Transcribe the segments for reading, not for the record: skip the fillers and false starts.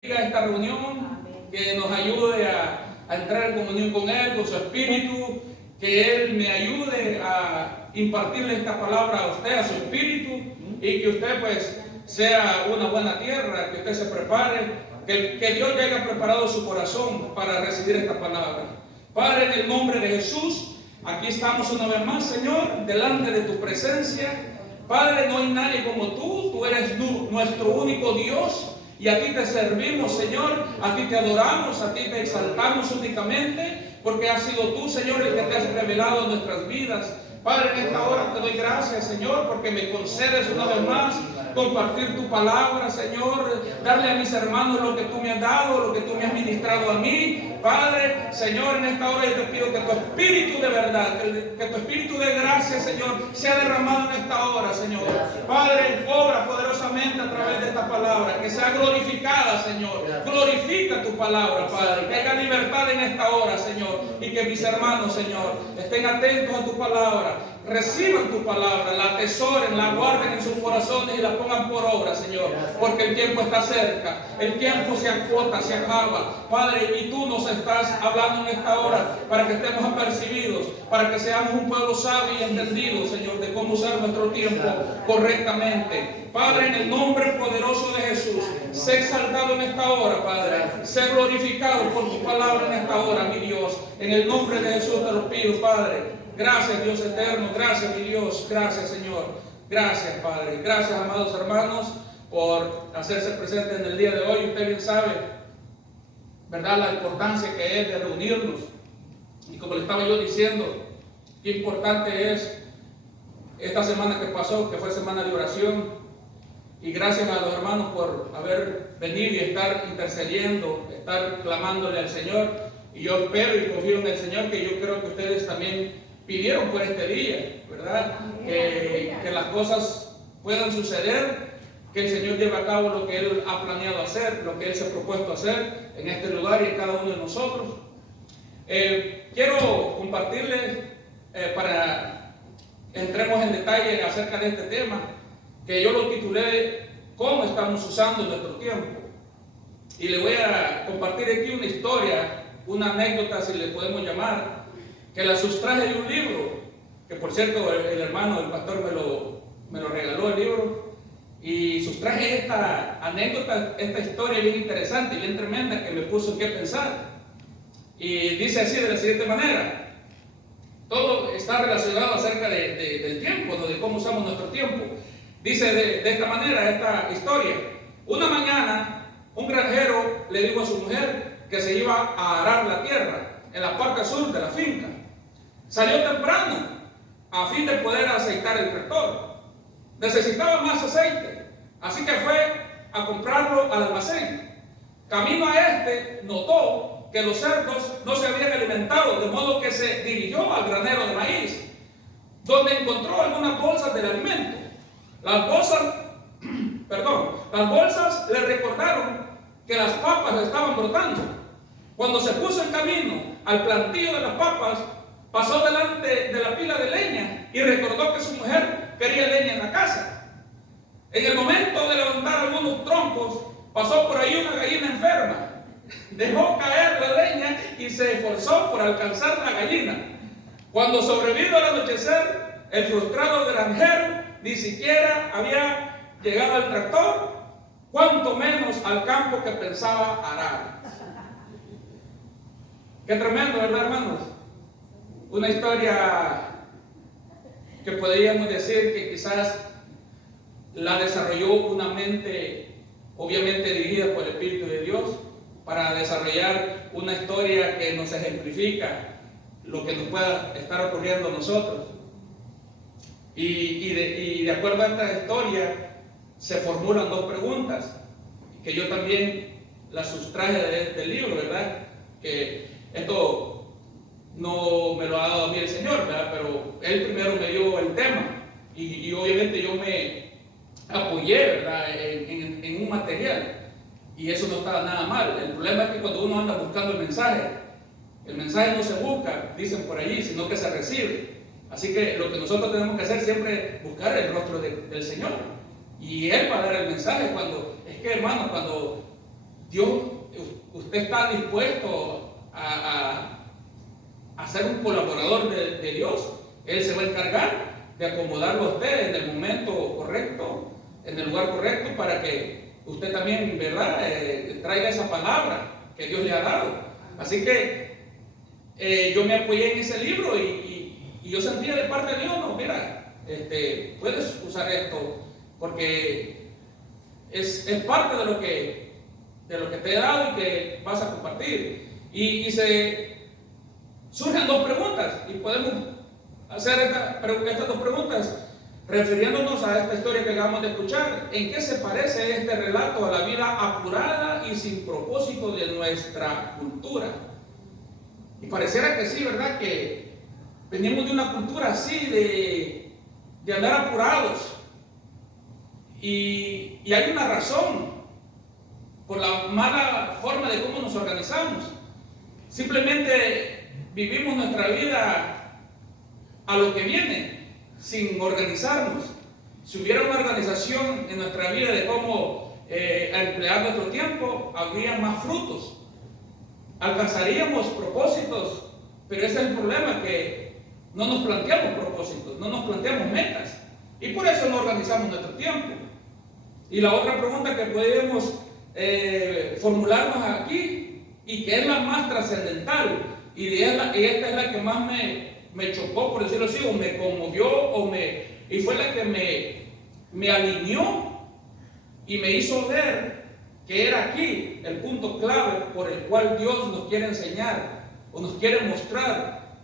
esta reunión, que nos ayude a entrar en comunión con Él, con su Espíritu, que Él me ayude a impartirle esta palabra a usted, a su Espíritu, y que usted pues sea una buena tierra, que usted se prepare, que Dios ya haya preparado su corazón para recibir esta palabra. Padre, en el nombre de Jesús, aquí estamos una vez más, Señor, delante de tu presencia. Padre, no hay nadie como tú eres nuestro único Dios. Y a ti te servimos, Señor, a ti te adoramos, a ti te exaltamos únicamente, porque has sido tú, Señor, el que te has revelado en nuestras vidas. Padre, en esta hora te doy gracias, Señor, porque me concedes una vez más compartir tu palabra, Señor, darle a mis hermanos lo que tú me has dado, lo que tú me has ministrado a mí. Padre, Señor, en esta hora yo te pido que tu Espíritu de verdad, que tu Espíritu de gracia, Señor, sea derramado en esta hora, Señor. Padre, obra poderosamente a través de esta palabra, que sea glorificada, Señor. Glorifica tu palabra, Padre, que haya libertad en esta hora, Señor, y que mis hermanos, Señor, estén atentos a tu palabra, reciban tu palabra, la atesoren, la guarden en sus corazones y la pongan por obra, Señor, porque el tiempo está cerca, el tiempo se acota, se acaba, Padre, y tú nos estás hablando en esta hora para que estemos apercibidos, para que seamos un pueblo sabio y entendido, Señor, de cómo usar nuestro tiempo correctamente. Padre, en el nombre poderoso de Jesús, sé exaltado en esta hora, Padre, sé glorificado por tu palabra en esta hora, mi Dios, en el nombre de Jesús te lo pido, Padre. Gracias, Dios eterno, gracias, mi Dios, gracias, Señor, gracias, Padre, gracias, amados hermanos, por hacerse presentes en el día de hoy. Usted bien sabe, ¿verdad?, la importancia que es de reunirnos. Y como le estaba yo diciendo, qué importante es esta semana que pasó, que fue semana de oración. Y gracias a los hermanos por haber venido y estar intercediendo, estar clamándole al Señor. Y yo espero y confío en el Señor, que yo creo que ustedes también pidieron por este día, ¿verdad? Que las cosas puedan suceder, que el Señor lleve a cabo lo que Él ha planeado hacer, lo que Él se ha propuesto hacer en este lugar y en cada uno de nosotros. Quiero compartirles, para entremos en detalle acerca de este tema, que yo lo titulé ¿Cómo estamos usando nuestro tiempo? Y le voy a compartir aquí una historia, una anécdota, si le podemos llamar, que la sustraje de un libro, que por cierto el hermano, el pastor me lo regaló el libro, y sustraje esta anécdota, esta historia bien interesante y bien tremenda, que me puso en qué pensar. Y dice así, de la siguiente manera: todo está relacionado acerca del tiempo, ¿no?, de cómo usamos nuestro tiempo. Dice de esta manera esta historia: una mañana un granjero le dijo a su mujer que se iba a arar la tierra en la parte sur de la finca. Salió temprano a fin de poder aceitar el tractor. Necesitaba más aceite, así que fue a comprarlo al almacén. Camino a este, notó que los cerdos no se habían alimentado, de modo que se dirigió al granero de maíz, donde encontró algunas bolsas del alimento. Las bolsas le recordaron que las papas estaban brotando. Cuando se puso en camino al plantío de las papas, pasó delante de la pila de leña y recordó que su mujer quería leña en la casa. En el momento de levantar algunos troncos, pasó por ahí una gallina enferma. Dejó caer la leña y se esforzó por alcanzar la gallina. Cuando sobrevino el anochecer, el frustrado granjero ni siquiera había llegado al tractor, cuanto menos al campo que pensaba arar. Qué tremendo, ¿verdad, hermanos? Una historia que podríamos decir que quizás la desarrolló una mente obviamente dirigida por el Espíritu de Dios, para desarrollar una historia que nos ejemplifica lo que nos pueda estar ocurriendo a nosotros. Y de acuerdo a esta historia se formulan dos preguntas, que yo también las sustraje del libro, ¿verdad? Que esto no me lo ha dado a mí el Señor, ¿verdad?, pero Él primero me dio el tema y obviamente yo me apoyé, ¿verdad?, en un material, y eso no estaba nada mal. El problema es que cuando uno anda buscando el mensaje no se busca, dicen por allí, sino que se recibe. Así que lo que nosotros tenemos que hacer siempre es buscar el rostro del Señor, y Él va a dar el mensaje. Es que, hermanos, cuando Dios, usted está dispuesto a ser un colaborador de Dios. Él se va a encargar de acomodarlo a usted en el momento correcto, en el lugar correcto, para que usted también, ¿verdad?, traiga esa palabra que Dios le ha dado. Así que yo me apoyé en ese libro y yo sentía de parte de Dios, no, mira, puedes usar esto porque es parte de lo que te he dado y que vas a compartir. Y surgen dos preguntas y podemos hacer estas dos preguntas refiriéndonos a esta historia que acabamos de escuchar. ¿En qué se parece este relato a la vida apurada y sin propósito de nuestra cultura? Y pareciera que sí, ¿verdad? Que venimos de una cultura así de andar apurados. Y hay una razón por la mala forma de cómo nos organizamos. Simplemente vivimos nuestra vida a lo que viene, sin organizarnos. Si hubiera una organización en nuestra vida de cómo emplear nuestro tiempo, habría más frutos. Alcanzaríamos propósitos, pero ese es el problema, que no nos planteamos propósitos, no nos planteamos metas. Y por eso no organizamos nuestro tiempo. Y la otra pregunta que podemos formularnos aquí, y que es la más trascendental, y esta es la que más me chocó, por decirlo así, o me conmovió, y fue la que me alineó y me hizo ver que era aquí el punto clave por el cual Dios nos quiere enseñar o nos quiere mostrar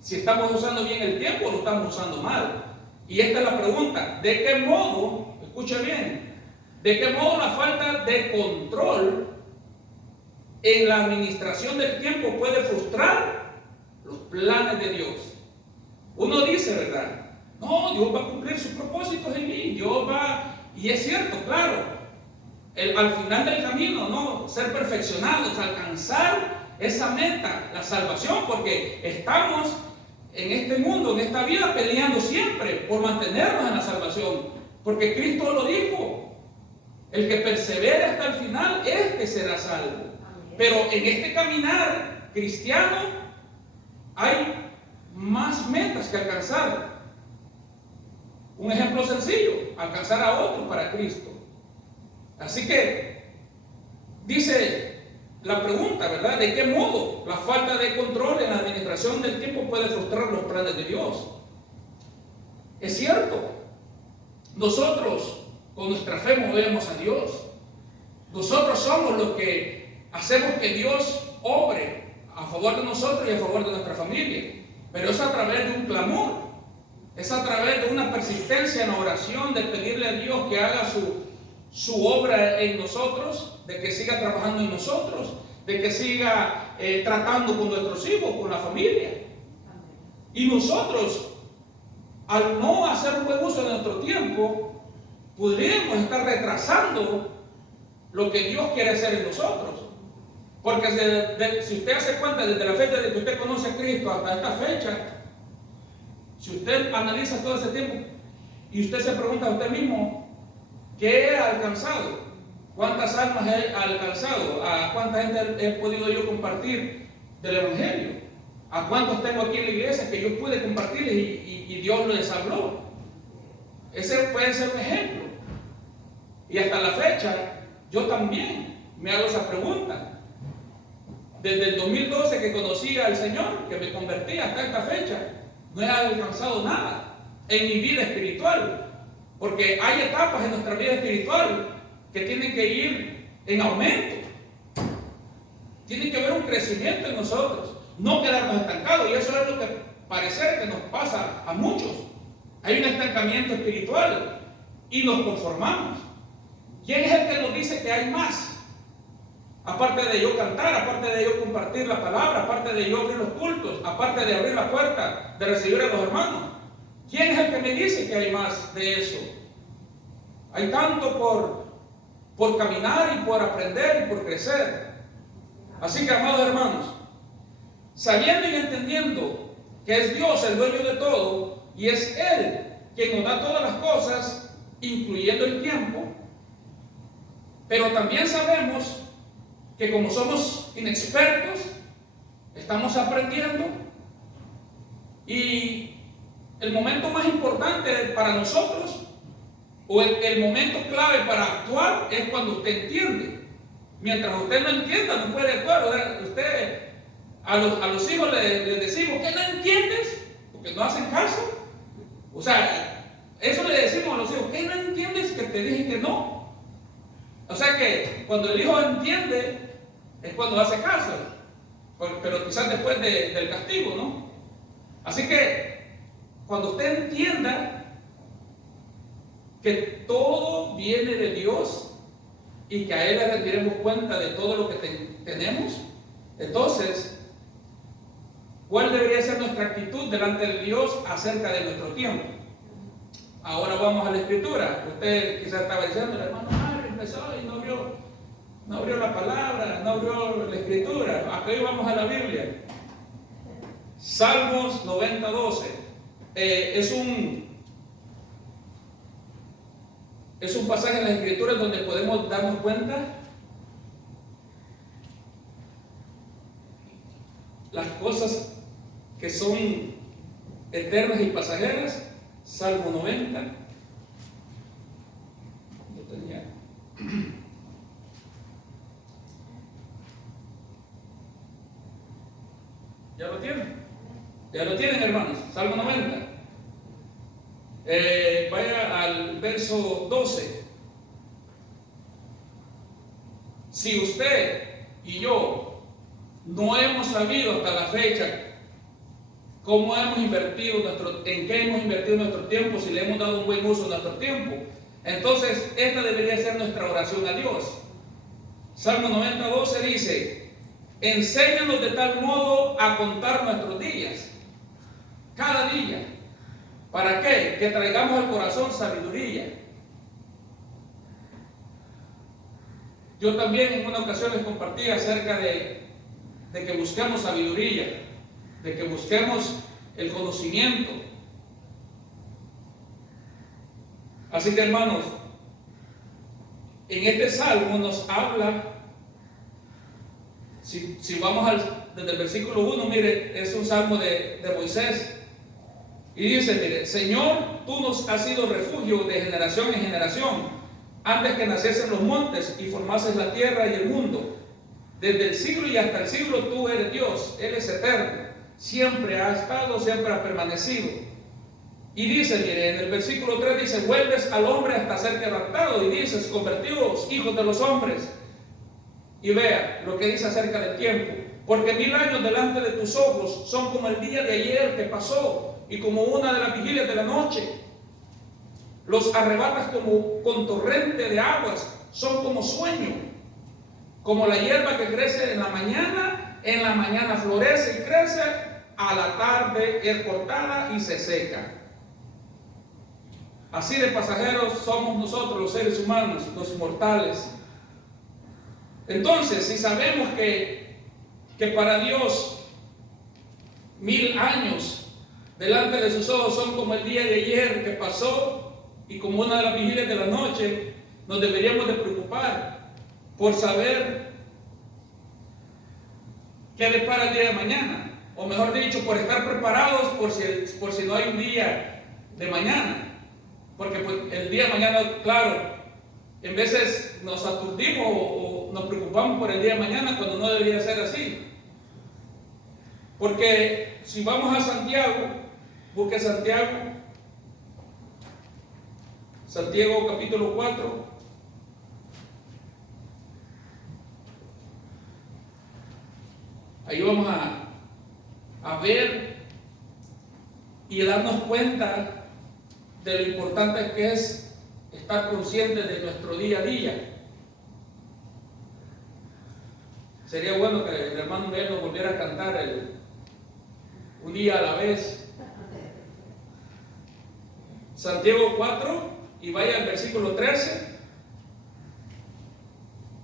si estamos usando bien el tiempo o lo estamos usando mal. Y esta es la pregunta: ¿de qué modo, escuche bien, de qué modo la falta de control en la administración del tiempo puede frustrar los planes de Dios? Uno dice, ¿verdad? No, Dios va a cumplir sus propósitos en mí, Dios va, y es cierto, claro, al final del camino, ¿no?, ser perfeccionados, alcanzar esa meta, la salvación, porque estamos en este mundo, en esta vida, peleando siempre por mantenernos en la salvación, porque Cristo lo dijo: el que persevere hasta el final, este será salvo. Pero en este caminar cristiano hay más metas que alcanzar. Un ejemplo sencillo: alcanzar a otros para Cristo. Así que dice la pregunta, ¿verdad? ¿De qué modo la falta de control en la administración del tiempo puede frustrar los planes de Dios? Es cierto, nosotros con nuestra fe movemos a Dios. Nosotros somos los que hacemos que Dios obre a favor de nosotros y a favor de nuestra familia. Pero es a través de un clamor, es a través de una persistencia en oración, de pedirle a Dios que haga su obra en nosotros, de que siga trabajando en nosotros, de que siga tratando con nuestros hijos, con la familia. Y nosotros, al no hacer un buen uso de nuestro tiempo, podríamos estar retrasando lo que Dios quiere hacer en nosotros. Porque si usted hace cuenta, desde la fecha de que usted conoce a Cristo hasta esta fecha, si usted analiza todo ese tiempo y usted se pregunta a usted mismo: ¿qué he alcanzado? ¿Cuántas almas he alcanzado? ¿A cuánta gente he podido yo compartir del Evangelio? ¿A cuántos tengo aquí en la iglesia que yo pude compartirles y Dios les habló? Ese puede ser un ejemplo. Y hasta la fecha, yo también me hago esa pregunta. Desde el 2012 que conocí al Señor, que me convertí, hasta esta fecha, no he alcanzado nada en mi vida espiritual. Porque hay etapas en nuestra vida espiritual que tienen que ir en aumento. Tiene que haber un crecimiento en nosotros, no quedarnos estancados. Y eso es lo que parece que nos pasa a muchos. Hay un estancamiento espiritual y nos conformamos. ¿Quién es el que nos dice que hay más? Aparte de yo cantar, aparte de yo compartir la palabra, aparte de yo abrir los cultos, aparte de abrir la puerta, de recibir a los hermanos. ¿Quién es el que me dice que hay más de eso? Hay tanto por caminar y por aprender y por crecer. Así que, amados hermanos, sabiendo y entendiendo que es Dios el dueño de todo y es Él quien nos da todas las cosas, incluyendo el tiempo, pero también sabemos que como somos inexpertos, estamos aprendiendo, y el momento más importante para nosotros, o el momento clave para actuar, es cuando usted entiende. Mientras usted no entienda, no puede actuar. O sea, usted, a los hijos les decimos, ¿qué no entiendes? Porque no hacen caso. O sea, eso le decimos a los hijos, ¿qué no entiendes que te dije que no? O sea que cuando el hijo entiende, es cuando hace caso. Pero quizás después del castigo, ¿no? Así que cuando usted entienda que todo viene de Dios y que a Él le rendiremos cuenta de todo lo que tenemos, entonces, ¿cuál debería ser nuestra actitud delante de Dios acerca de nuestro tiempo? Ahora vamos a la Escritura. Usted quizás estaba diciendo, el hermano Mario empezó y no abrió la palabra, no abrió la Escritura. Aquí vamos a la Biblia. Salmos 90:12. Es un pasaje en las Escrituras donde podemos darnos cuenta las cosas que son eternas y pasajeras. Salmo 90. Lo tenía. ¿Ya lo tienen? ¿Ya lo tienen, hermanos? Salmo 90. Vaya al verso 12. Si usted y yo no hemos sabido hasta la fecha cómo hemos invertido en qué hemos invertido nuestro tiempo, si le hemos dado un buen uso a nuestro tiempo, entonces esta debería ser nuestra oración a Dios. Salmo 90:12 dice: enséñanos de tal modo a contar nuestros días, cada día. ¿Para qué? Que traigamos al corazón sabiduría. Yo también en una ocasión les compartí acerca de que busquemos sabiduría, de que busquemos el conocimiento. Así que, hermanos, en este salmo nos habla, si vamos desde el versículo 1, mire, es un salmo de Moisés. Y dice, mire, Señor, tú nos has sido refugio de generación en generación, antes que naciesen los montes y formases la tierra y el mundo. Desde el siglo y hasta el siglo tú eres Dios, Él es eterno, siempre ha estado, siempre ha permanecido. Y dice, mire, en el versículo 3 dice, vuelves al hombre hasta ser quebrantado, y dices, convertidos hijos de los hombres. Y vea lo que dice acerca del tiempo: porque 1000 años delante de tus ojos son como el día de ayer que pasó, y como una de las vigilias de la noche. Los arrebatas como con torrente de aguas, son como sueño. Como la hierba que crece en la mañana florece y crece, a la tarde es cortada y se seca. Así de pasajeros somos nosotros, los seres humanos, los mortales. Entonces, si sabemos que para Dios 1000 años delante de sus ojos son como el día de ayer que pasó, y como una de las vigilias de la noche, nos deberíamos de preocupar por saber qué depara el día de mañana, o mejor dicho, por estar preparados por si no hay un día de mañana. Porque pues, el día de mañana, claro, en veces nos aturdimos o nos preocupamos por el día de mañana cuando no debería ser así. Porque si vamos a Santiago, busque Santiago capítulo 4. Ahí vamos a ver y darnos cuenta de lo importante que es estar conscientes de nuestro día a día. Sería bueno que el hermano Miguel nos volviera a cantar un día a la vez. Santiago 4, y vaya al versículo 13.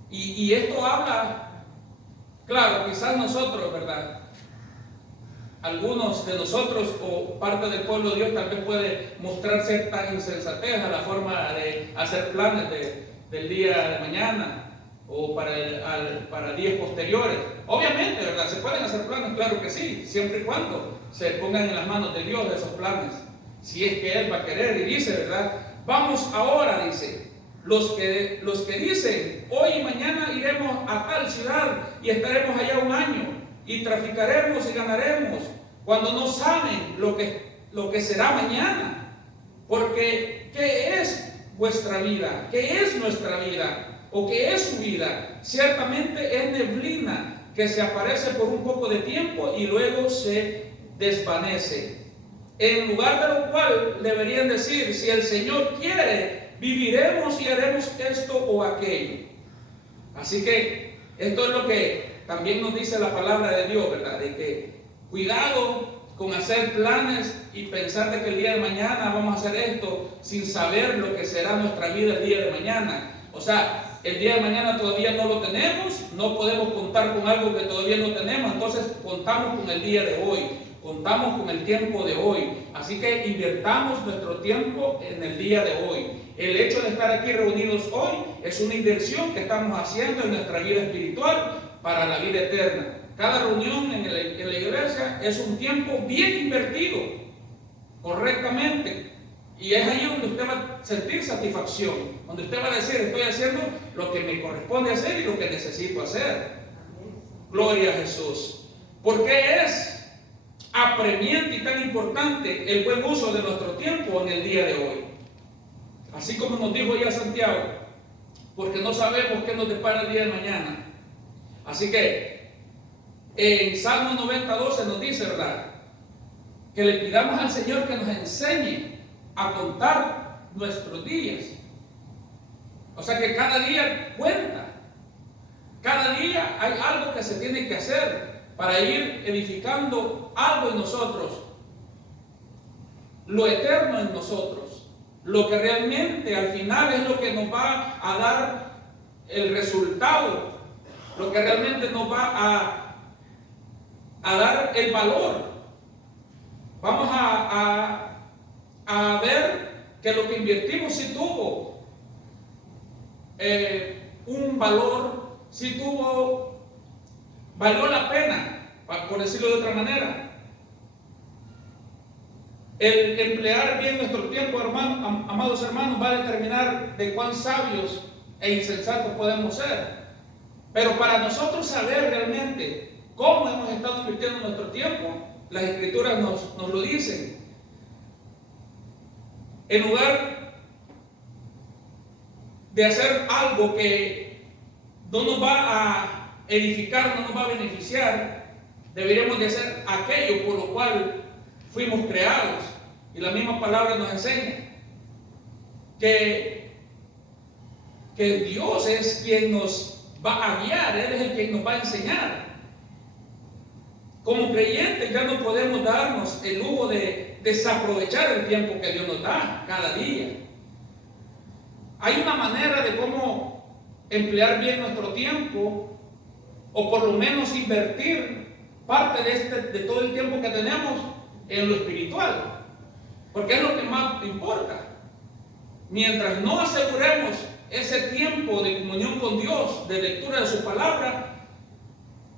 Y esto habla, claro, quizás nosotros, ¿verdad? Algunos de nosotros o parte del pueblo de Dios tal vez puede mostrar cierta insensatez a la forma de hacer planes del día de mañana. o para días posteriores. Obviamente, ¿verdad? Se pueden hacer planes, claro que sí, siempre y cuando se pongan en las manos de Dios esos planes, si es que Él va a querer. Y dice, ¿verdad? Vamos ahora, dice, los que dicen, hoy y mañana iremos a tal ciudad y estaremos allá un año y traficaremos y ganaremos, cuando no saben lo que será mañana. Porque, ¿qué es vuestra vida? ¿Qué es nuestra vida? ¿O qué es su vida? Ciertamente es neblina que se aparece por un poco de tiempo y luego se desvanece. En lugar de lo cual deberían decir, si el Señor quiere, viviremos y haremos esto o aquello. Así que esto es lo que también nos dice la palabra de Dios, ¿verdad? De que cuidado con hacer planes y pensar de que el día de mañana vamos a hacer esto sin saber lo que será nuestra vida el día de mañana. O sea, el día de mañana todavía no lo tenemos, no podemos contar con algo que todavía no tenemos, entonces contamos con el día de hoy, contamos con el tiempo de hoy. Así que invirtamos nuestro tiempo en el día de hoy. El hecho de estar aquí reunidos hoy es una inversión que estamos haciendo en nuestra vida espiritual para la vida eterna. Cada reunión en la iglesia es un tiempo bien invertido, correctamente. Y es ahí donde usted va a sentir satisfacción, donde usted va a decir, estoy haciendo lo que me corresponde hacer y lo que necesito hacer. Gloria a Jesús. ¿Por qué es apremiante y tan importante el buen uso de nuestro tiempo en el día de hoy? Así como nos dijo ya Santiago, porque no sabemos qué nos depara el día de mañana. Así que en Salmo 90:12 nos dice, ¿verdad?, que le pidamos al Señor que nos enseñe a contar nuestros días. O sea que cada día cuenta. Cada día hay algo que se tiene que hacer para ir edificando algo en nosotros, lo eterno en nosotros, lo que realmente al final es lo que nos va a dar el resultado, lo que realmente nos va a dar el valor. Vamos a ver que lo que invertimos sí tuvo un valor, sí valió la pena, por decirlo de otra manera. El emplear bien nuestro tiempo, amados hermanos, va a determinar de cuán sabios e insensatos podemos ser. Pero para nosotros saber realmente cómo hemos estado invirtiendo nuestro tiempo, las Escrituras nos lo dicen. En lugar de hacer algo que no nos va a edificar, no nos va a beneficiar, deberíamos de hacer aquello por lo cual fuimos creados. Y la misma palabra nos enseña que Dios es quien nos va a guiar, Él es el quien nos va a enseñar. Como creyentes ya no podemos darnos el lujo de desaprovechar el tiempo que Dios nos da cada día. Hay una manera de cómo emplear bien nuestro tiempo, o por lo menos invertir parte de todo el tiempo que tenemos en lo espiritual, porque es lo que más importa. Mientras no aseguremos ese tiempo de comunión con Dios, de lectura de su palabra,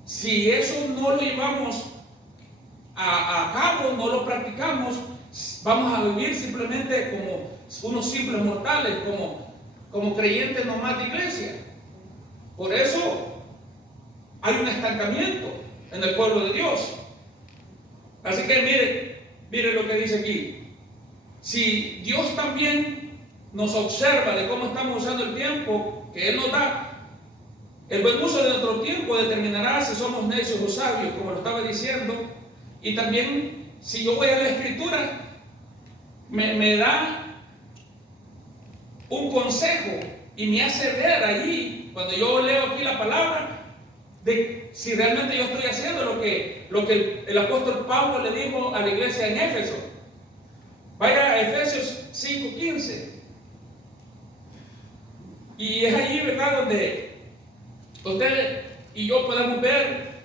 si eso no lo llevamos a cabo, no lo practicamos, vamos a vivir simplemente como unos simples mortales, como creyentes nomás de iglesia. Por eso hay un estancamiento en el pueblo de Dios. Así que mire lo que dice aquí. Si Dios también nos observa de cómo estamos usando el tiempo que Él nos da, el buen uso de nuestro tiempo determinará si somos necios o sabios, como lo estaba diciendo. Y también, si yo voy a la Escritura, me da un consejo y me hace ver allí, cuando yo leo aquí la palabra, de si realmente yo estoy haciendo lo que el apóstol Pablo le dijo a la iglesia en Éfeso. Vaya a Efesios 5:15. Y es allí, ¿verdad?, donde usted y yo podemos ver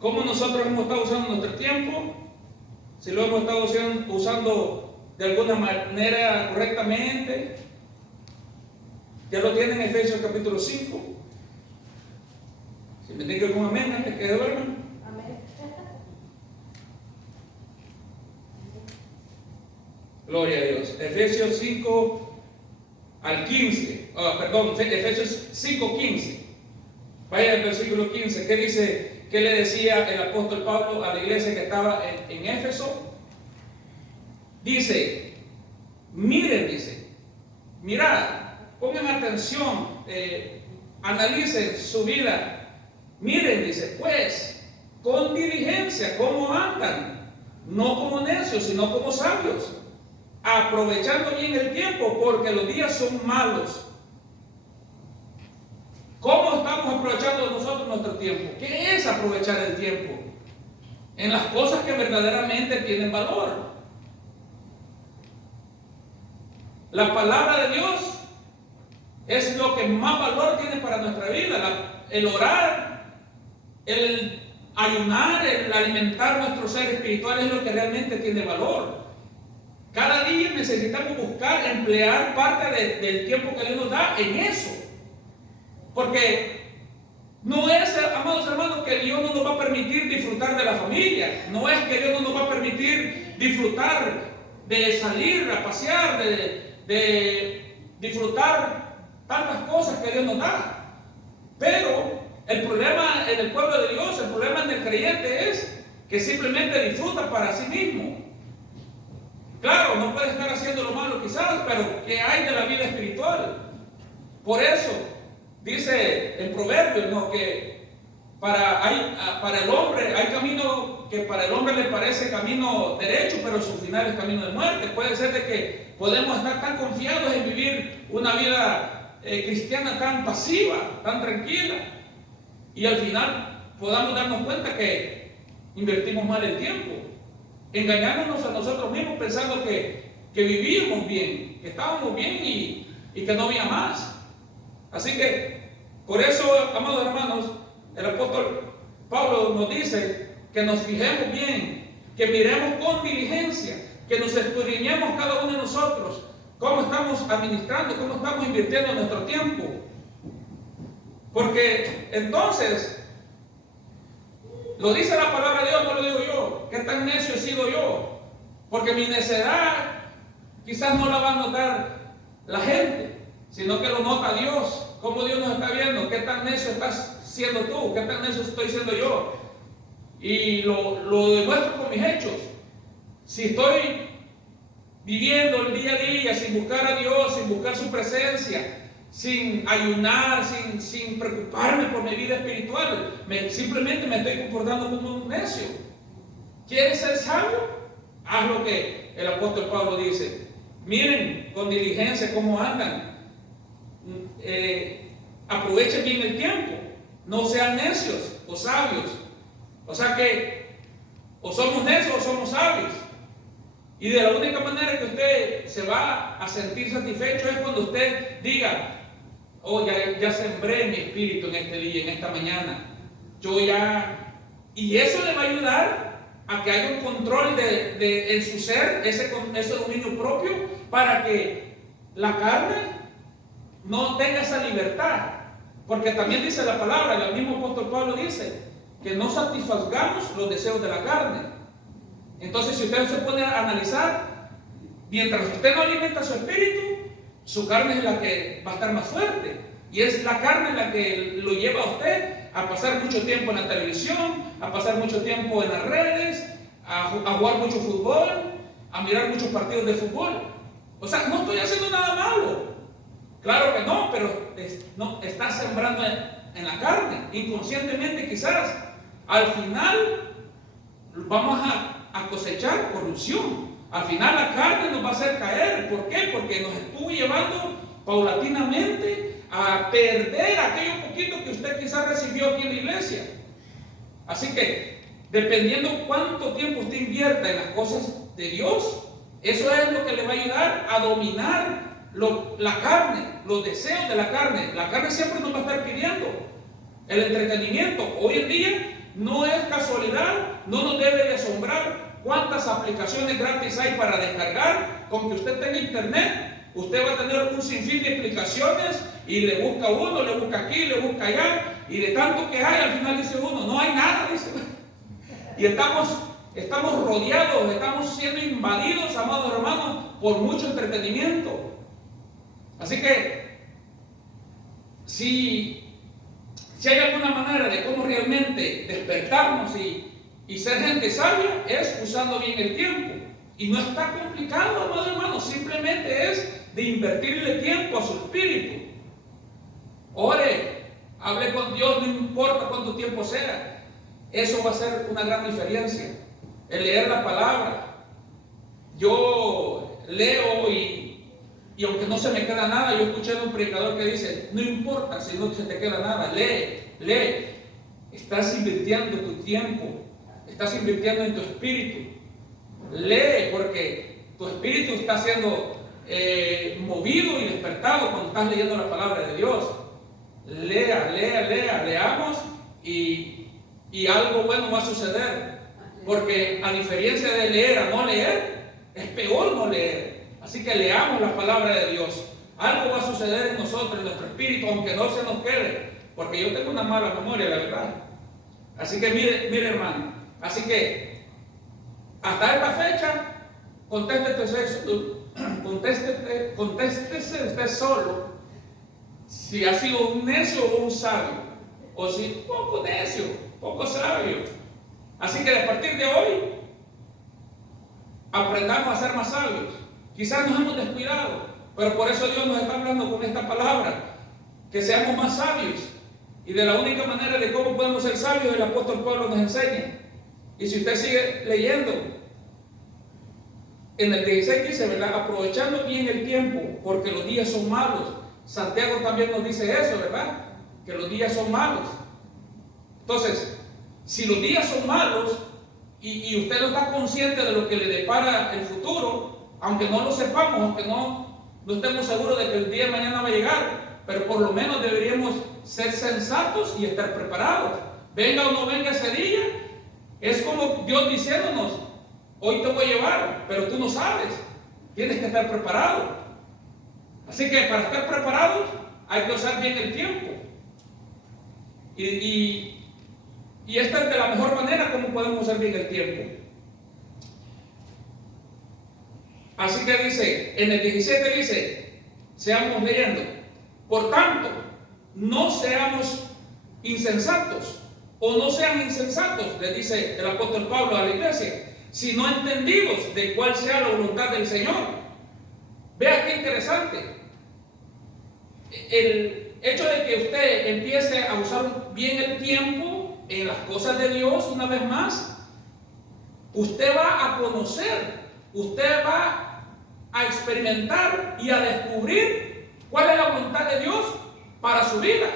cómo nosotros hemos estado usando nuestro tiempo, si lo hemos estado usando de alguna manera correctamente, Ya lo tienen en Efesios capítulo 5. Si me tienen que un amén antes que duerman. Amén. Gloria a Dios. Efesios 5 al 15. Efesios 5, 15. Vaya al versículo 15. ¿Qué dice? ¿Qué le decía el apóstol Pablo a la iglesia que estaba en Éfeso? Dice, miren, dice, mirad, pongan atención, analicen su vida. Miren, dice, pues, con diligencia, cómo andan, no como necios, sino como sabios, aprovechando bien el tiempo, porque los días son malos. ¿Cómo estamos aprovechando nosotros nuestro tiempo? ¿Qué es aprovechar el tiempo? En las cosas que verdaderamente tienen valor. La palabra de Dios es lo que más valor tiene para nuestra vida. El orar, el ayunar, el alimentar nuestro ser espiritual es lo que realmente tiene valor. Cada día necesitamos buscar, emplear parte del tiempo que Dios nos da en eso. Porque no es, amados hermanos, que Dios no nos va a permitir disfrutar de la familia. No es que Dios no nos va a permitir disfrutar de salir a pasear, de disfrutar tantas cosas que Dios nos da. Pero el problema en el pueblo de Dios, el problema en el creyente es que simplemente disfruta para sí mismo. Claro, no puede estar haciendo lo malo quizás, pero ¿qué hay de la vida espiritual? Por eso dice el proverbio, ¿no?, que para el hombre hay camino que para el hombre le parece camino derecho, pero su final es camino de muerte. Puede ser de que podemos estar tan confiados en vivir una vida cristiana tan pasiva, tan tranquila, y al final podamos darnos cuenta que invertimos mal el tiempo, engañándonos a nosotros mismos pensando que vivíamos bien, que estábamos bien y que no había más. Así que, por eso, amados hermanos, el apóstol Pablo nos dice que nos fijemos bien, que miremos con diligencia, que nos escudriñemos cada uno de nosotros, cómo estamos administrando, cómo estamos invirtiendo nuestro tiempo. Porque entonces, lo dice la palabra de Dios, no lo digo yo. ¿Qué tan necio he sido yo? Porque mi necedad quizás no la va a notar la gente, sino que lo nota Dios. ¿Cómo Dios nos está viendo? ¿Qué tan necio estás siendo tú? ¿Qué tan necio estoy siendo yo? Y lo demuestro con mis hechos. Si estoy viviendo el día a día sin buscar a Dios, sin buscar su presencia, sin ayunar, sin preocuparme por mi vida espiritual, simplemente me estoy comportando como un necio. ¿Quieres ser sabio? Haz lo que el apóstol Pablo dice. Miren con diligencia cómo andan. Aprovechen bien el tiempo, no sean necios o sabios. O sea que o somos necios o somos sabios, y de la única manera que usted se va a sentir satisfecho es cuando usted diga: oh, ya sembré mi espíritu en este día, en esta mañana, y eso le va a ayudar a que haya un control en su ser, ese dominio propio, para que la carne no tenga esa libertad. Porque también dice la palabra, el mismo apóstol Pablo dice que no satisfagamos los deseos de la carne. Entonces, si usted se pone a analizar, mientras usted no alimenta su espíritu, su carne es la que va a estar más fuerte, y es la carne la que lo lleva a usted a pasar mucho tiempo en la televisión, a pasar mucho tiempo en las redes, a jugar mucho fútbol, a mirar muchos partidos de fútbol. O sea, no estoy haciendo nada malo. Claro que no, pero no, está sembrando en la carne, inconscientemente quizás. Al final vamos a cosechar corrupción. Al final la carne nos va a hacer caer. ¿Por qué? Porque nos estuvo llevando paulatinamente a perder aquello poquito que usted quizás recibió aquí en la iglesia. Así que, dependiendo cuánto tiempo usted invierta en las cosas de Dios, eso es lo que le va a ayudar a dominar la carne, los deseos de la carne. La carne siempre nos va a estar pidiendo el entretenimiento. Hoy en día no es casualidad, no nos debe de asombrar cuántas aplicaciones gratis hay para descargar. Con que usted tenga internet, usted va a tener un sinfín de explicaciones y le busca uno, le busca aquí, le busca allá, y de tanto que hay, al final dice uno, no hay nada, dice. Y estamos rodeados, estamos siendo invadidos, amados hermanos, por mucho entretenimiento. Así que, si hay alguna manera de cómo realmente despertarnos y ser gente sabia, es usando bien el tiempo. Y no está complicado, amados hermanos, simplemente es de invertirle tiempo a su espíritu. Ore, hable con Dios, no importa cuánto tiempo sea. Eso va a ser una gran diferencia. El leer la palabra. Yo leo y aunque no se me queda nada, yo escuché de un predicador que dice, no importa si no se te queda nada, lee. Estás invirtiendo tu tiempo, estás invirtiendo en tu espíritu. Lee, porque tu espíritu está siendo movido y despertado cuando estás leyendo la palabra de Dios. Leamos y algo bueno va a suceder. Porque a diferencia de leer a no leer, es peor no leer. Así que leamos la palabra de Dios. Algo va a suceder en nosotros, en nuestro espíritu, aunque no se nos quede. Porque yo tengo una mala memoria, la verdad. Así que mire hermano. Así que hasta esta fecha, contéstese usted solo si ha sido un necio o un sabio. O si poco necio, poco sabio. Así que a partir de hoy, aprendamos a ser más sabios. Quizás nos hemos descuidado, pero por eso Dios nos está hablando con esta palabra, que seamos más sabios. Y de la única manera de cómo podemos ser sabios, el apóstol Pablo nos enseña. Y si usted sigue leyendo, en el 16 dice, ¿verdad? Aprovechando bien el tiempo, porque los días son malos. Santiago también nos dice eso, ¿verdad? Que los días son malos. Entonces, si los días son malos y usted no está consciente de lo que le depara el futuro, aunque no lo sepamos, aunque no estemos seguros de que el día de mañana va a llegar, pero por lo menos deberíamos ser sensatos y estar preparados. Venga o no venga ese día, es como Dios diciéndonos, hoy te voy a llevar, pero tú no sabes, tienes que estar preparado. Así que para estar preparados hay que usar bien el tiempo. Y esta es de la mejor manera como podemos usar bien el tiempo. Así que dice, en el 17 dice, seamos leyendo, por tanto, no seamos insensatos, o no sean insensatos, le dice el apóstol Pablo a la iglesia, sino entendidos de cuál sea la voluntad del Señor. Vea qué interesante. El hecho de que usted empiece a usar bien el tiempo en las cosas de Dios, una vez más, usted va a conocer, usted va a experimentar y a descubrir cuál es la voluntad de Dios para su vida.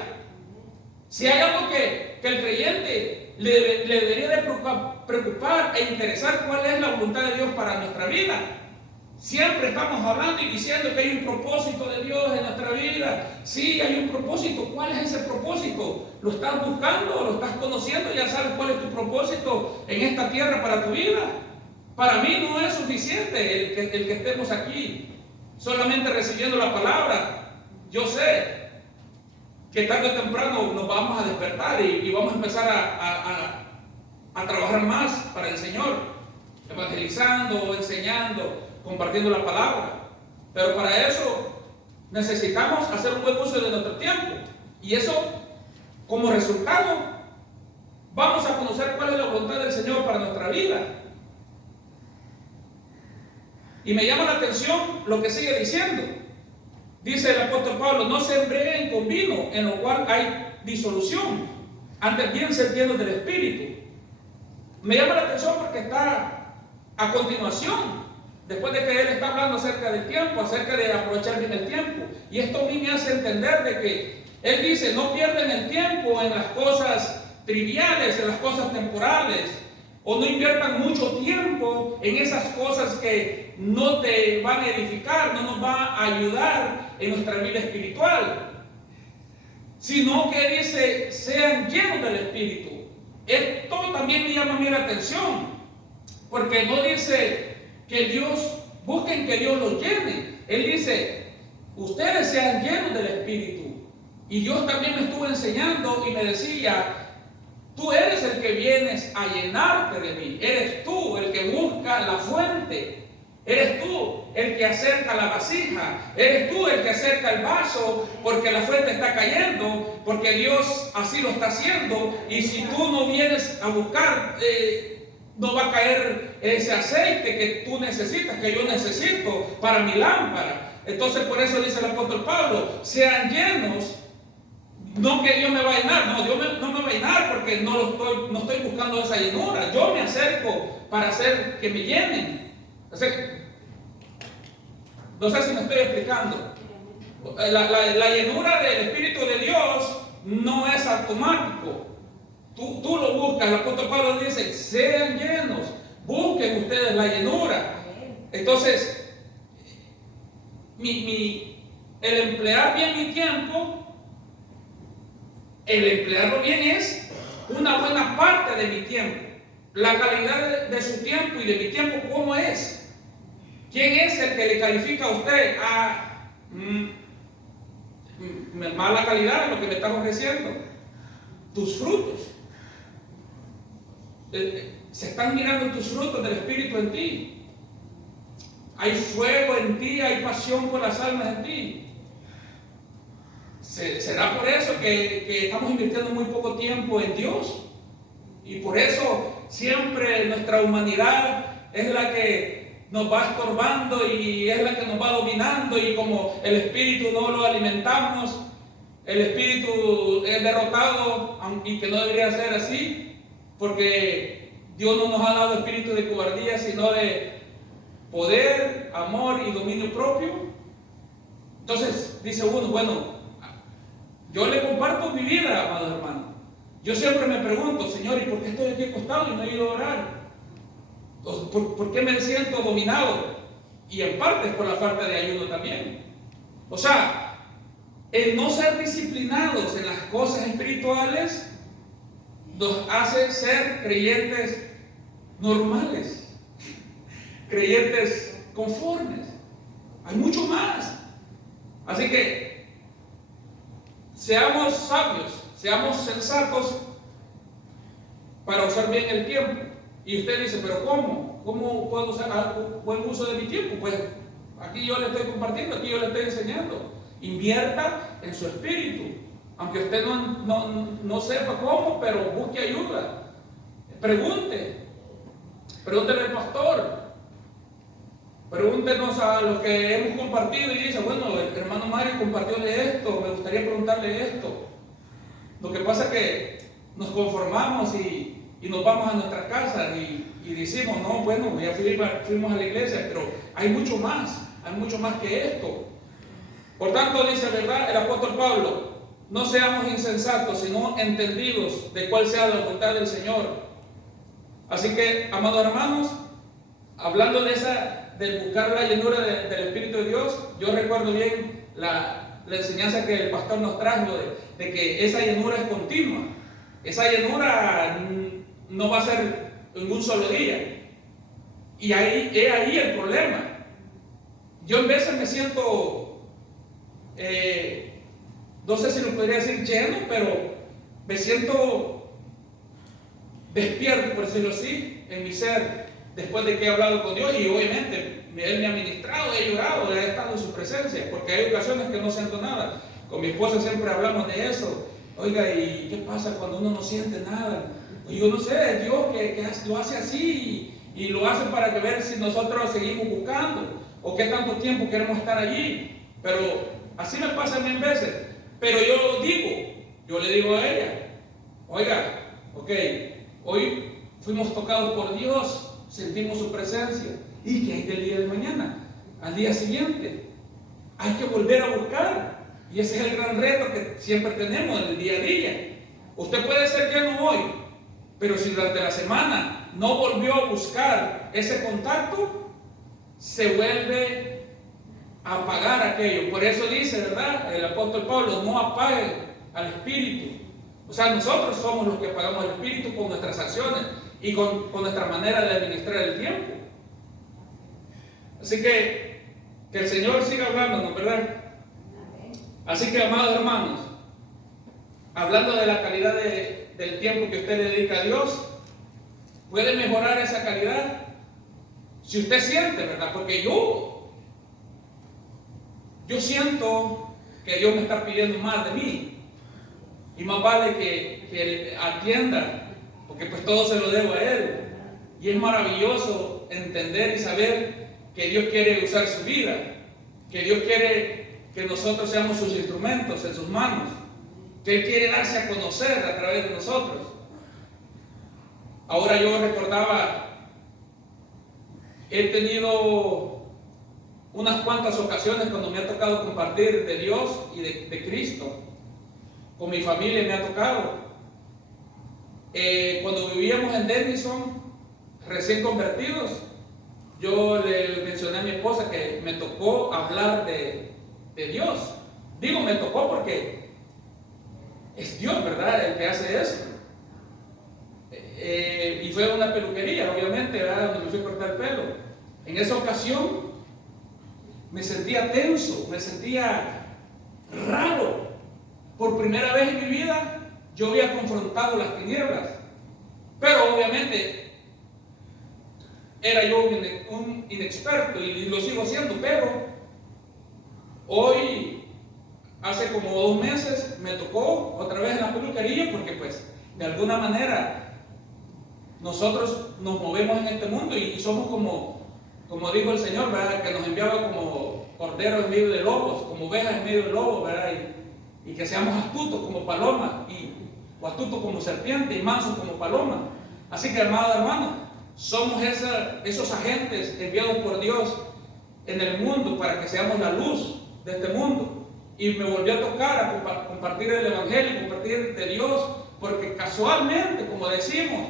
Si hay algo que el creyente le debería de preocupar e interesar, cuál es la voluntad de Dios para nuestra vida. Siempre estamos hablando y diciendo que hay un propósito de Dios en nuestra vida. Sí, hay un propósito. ¿Cuál es ese propósito? ¿Lo estás buscando? ¿Lo estás conociendo? ¿Ya sabes cuál es tu propósito en esta tierra para tu vida? Para mí no es suficiente el que estemos aquí solamente recibiendo la palabra. Yo sé que tarde o temprano nos vamos a despertar y vamos a empezar a trabajar más para el Señor, evangelizando, enseñando, compartiendo la palabra. Pero para eso necesitamos hacer un buen uso de nuestro tiempo. Y eso, como resultado, vamos a conocer cuál es la voluntad del Señor para nuestra vida. Y me llama la atención lo que sigue diciendo. Dice el apóstol Pablo, no se embriaguen con vino, en lo cual hay disolución. Antes bien ser llenos del Espíritu. Me llama la atención porque está a continuación, después de que él está hablando acerca del tiempo, acerca de aprovechar bien el tiempo. Y esto a mí me hace entender de que él dice, no pierden el tiempo en las cosas triviales, en las cosas temporales, o no inviertan mucho tiempo en esas cosas que no te van a edificar, no nos va a ayudar en nuestra vida espiritual, sino que dice, sean llenos del Espíritu. Esto también me llama a mí la atención, porque no dice que busquen que Dios los llene. Él dice, ustedes sean llenos del Espíritu. Y Dios también me estuvo enseñando y me decía: tú eres el que vienes a llenarte de mí. Eres tú el que busca la fuente. Eres tú el que acerca la vasija. Eres tú el que acerca el vaso, porque la fuente está cayendo, porque Dios así lo está haciendo. Y si tú no vienes a buscar, no va a caer ese aceite que tú necesitas, que yo necesito para mi lámpara. Entonces, por eso dice el apóstol Pablo: sean llenos. No que Dios me va a llenar, no, Dios no me va a llenar porque no estoy buscando esa llenura. Yo me acerco para hacer que me llenen. No sé si me estoy explicando. La llenura del Espíritu de Dios no es automático. Tú lo buscas. El apóstol Pablo dice: sean llenos, busquen ustedes la llenura. Entonces, el emplear bien mi tiempo, el emplearlo bien es una buena parte de mi tiempo. La calidad de su tiempo y de mi tiempo, ¿cómo es? ¿Quién es el que le califica a usted? Mala calidad lo que me estás ofreciendo. Tus frutos. Se están mirando tus frutos del Espíritu en ti. Hay fuego en ti, hay pasión por las almas en ti. ¿Será por eso que estamos invirtiendo muy poco tiempo en Dios? Y por eso siempre nuestra humanidad es la que nos va estorbando y es la que nos va dominando, y como el espíritu no lo alimentamos, el espíritu es derrotado, y que no debería ser así, porque Dios no nos ha dado espíritu de cobardía, sino de poder, amor y dominio propio. Entonces dice uno: bueno, yo le comparto mi vida, amado hermano. Yo siempre me pregunto: Señor, ¿y por qué estoy aquí acostado y no he ido a orar? ¿Por qué me siento dominado? Y en parte es por la falta de ayuno también. O sea, el no ser disciplinados en las cosas espirituales nos hace ser creyentes normales, creyentes conformes. Hay mucho más. Así que seamos sabios, seamos sensatos para usar bien el tiempo. Y usted dice: ¿pero cómo? ¿Cómo puedo hacer buen uso de mi tiempo? Pues aquí yo le estoy compartiendo, aquí yo le estoy enseñando. Invierta en su espíritu. Aunque usted no sepa cómo, pero busque ayuda. Pregúntele al pastor. Pregúntenos a los que hemos compartido y dice: bueno, el hermano Mario compartió de esto, me gustaría preguntarle esto. Lo que pasa es que nos conformamos y nos vamos a nuestras casas y decimos: no, bueno, ya fuimos a la iglesia, pero hay mucho más que esto. Por tanto, dice, ¿verdad?, el apóstol Pablo: no seamos insensatos, sino entendidos de cuál sea la voluntad del Señor. Así que, amados hermanos, hablando del buscar la llenura del Espíritu de Dios, yo recuerdo bien la enseñanza que el pastor nos trajo de que esa llenura es continua. Esa llenura no va a ser en un solo día. Y ahí el problema. Yo en veces me siento, no sé si lo podría decir lleno, pero me siento despierto, por decirlo así, en mi ser, después de que he hablado con Dios. Y obviamente Él me ha ministrado, he llorado, he estado en su presencia, porque hay ocasiones que no siento nada. Con mi esposa siempre hablamos de eso. Oiga, ¿y qué pasa cuando uno no siente nada? Pues yo no sé, Dios que lo hace así y lo hace para que ver si nosotros seguimos buscando o qué tanto tiempo queremos estar allí. Pero así me pasa 1000 veces. Pero yo le digo a ella: oiga, ok, hoy fuimos tocados por Dios, sentimos su presencia. ¿Y qué hay del día de mañana? Al día siguiente hay que volver a buscar. Y ese es el gran reto que siempre tenemos en el día a día. Usted puede ser lleno hoy, pero si durante la semana no volvió a buscar ese contacto, se vuelve a apagar aquello. Por eso dice, ¿verdad?, el apóstol Pablo: no apague al Espíritu. O sea, nosotros somos los que apagamos al Espíritu con nuestras acciones y con nuestra manera de administrar el tiempo. Así que el Señor siga hablándonos, ¿verdad? Así que, amados hermanos, hablando de la calidad del tiempo que usted le dedica a Dios, puede mejorar esa calidad si usted siente, ¿verdad? Porque yo siento que Dios me está pidiendo más de mí, y más vale que atienda, porque pues todo se lo debo a Él. Y es maravilloso entender y saber que Dios quiere usar su vida, que Dios quiere que nosotros seamos sus instrumentos en sus manos, que Él quiere darse a conocer a través de nosotros. Ahora yo recordaba, he tenido unas cuantas ocasiones cuando me ha tocado compartir de Dios y de Cristo. Con mi familia me ha tocado. Cuando vivíamos en Denison, recién convertidos, yo le mencioné a mi esposa que me tocó hablar de Dios. Digo me tocó porque es Dios, ¿verdad?, el que hace eso. Y fue una peluquería, obviamente, ¿verdad?, donde me fui a cortar el pelo. En esa ocasión me sentía tenso, me sentía raro. Por primera vez en mi vida yo había confrontado las tinieblas, pero obviamente era yo un inexperto y lo sigo siendo. Pero hoy, hace como 2 meses, me tocó otra vez en la peluquería, porque pues de alguna manera nosotros nos movemos en este mundo y somos como dijo el Señor, ¿verdad?, que nos enviaba como corderos en medio de lobos, como ovejas en medio de lobos, ¿verdad? Y que seamos astutos como paloma, o astutos como serpiente y mansos como paloma. Así que, amado hermano, somos esos agentes enviados por Dios en el mundo para que seamos la luz de este mundo. Y me volvió a tocar a compartir el Evangelio, compartir de Dios, porque casualmente, como decimos,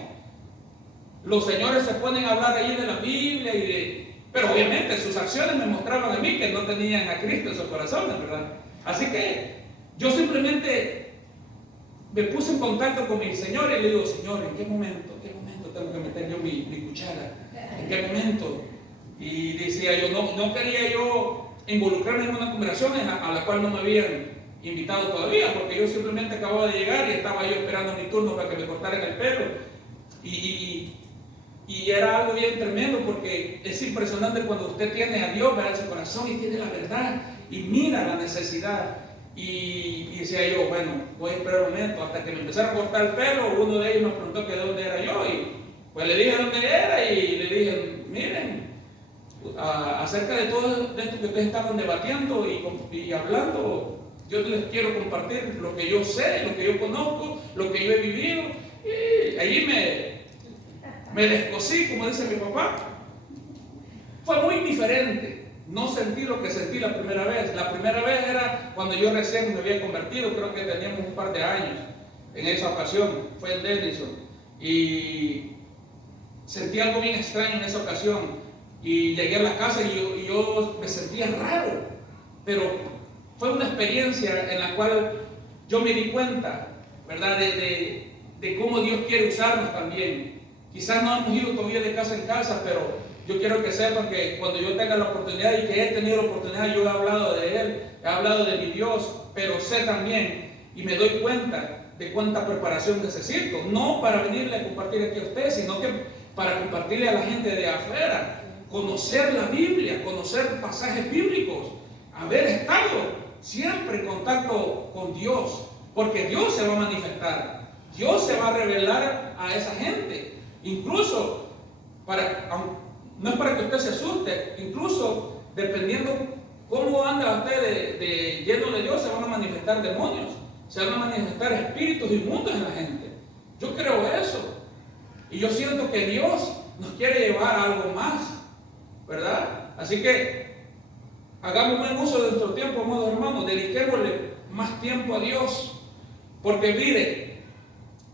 los señores se ponen a hablar ahí de la Biblia pero obviamente sus acciones me mostraban a mí que no tenían a Cristo en sus corazones, ¿verdad? Así que yo simplemente me puse en contacto con mi Señor y le digo: Señor, ¿en qué momento tengo que meter yo mi cuchara? ¿En qué momento? Y decía yo, no quería yo involucrarme en una conversación a la cual no me habían invitado todavía, porque yo simplemente acababa de llegar y estaba yo esperando mi turno para que me cortaran el pelo. Y era algo bien tremendo, porque es impresionante cuando usted tiene a Dios, ¿verdad?, en su corazón, y tiene la verdad y mira la necesidad. Y decía yo, bueno, voy a esperar un momento hasta que me empezaron a cortar el pelo. Uno de ellos me preguntó que de dónde era yo, y pues le dije dónde era, y le dije: miren, acerca de todo esto que ustedes estaban debatiendo y hablando, yo les quiero compartir lo que yo sé, lo que yo conozco, lo que yo he vivido. Y allí me descosí, como dice mi papá. Fue muy diferente. No sentí lo que sentí la primera vez. La primera vez era cuando yo recién me había convertido, creo que teníamos un par de años en esa ocasión, fue en Denison, y sentí algo bien extraño en esa ocasión. Y llegué a la casa y yo me sentía raro, pero fue una experiencia en la cual yo me di cuenta, ¿verdad?, de cómo Dios quiere usarnos también. Quizás no hemos ido todavía de casa en casa, pero yo quiero que sepan que cuando yo tenga la oportunidad, y que he tenido la oportunidad, yo he hablado de Él, he hablado de mi Dios, pero sé también y me doy cuenta de cuánta preparación necesito, no para venirle a compartir aquí a ustedes, sino que para compartirle a la gente de afuera, conocer la Biblia, conocer pasajes bíblicos, haber estado siempre en contacto con Dios, porque Dios se va a manifestar, Dios se va a revelar a esa gente, incluso no es para que usted se asuste, incluso dependiendo cómo anda usted de lleno de Dios, se van a manifestar demonios, se van a manifestar espíritus inmundos en la gente. Yo creo eso, y yo siento que Dios nos quiere llevar a algo más, ¿verdad? Así que hagamos buen uso de nuestro tiempo, amados hermanos, dediquémosle más tiempo a Dios, porque mire,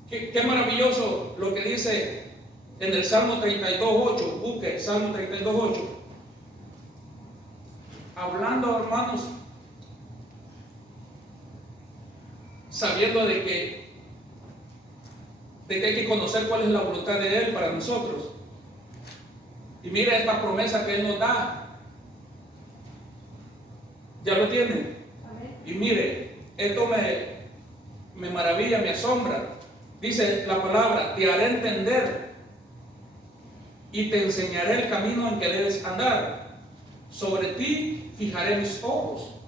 qué maravilloso lo que dice en el Salmo 32:8, busque Salmo 32:8, hablando, hermanos, sabiendo de que hay que conocer cuál es la voluntad de Él para nosotros. Y mira esta promesa que Él nos da. ¿Ya lo tienen? Y mire, esto me maravilla, me asombra. Dice la palabra, te haré entender y te enseñaré el camino en que debes andar. Sobre ti fijaré mis ojos.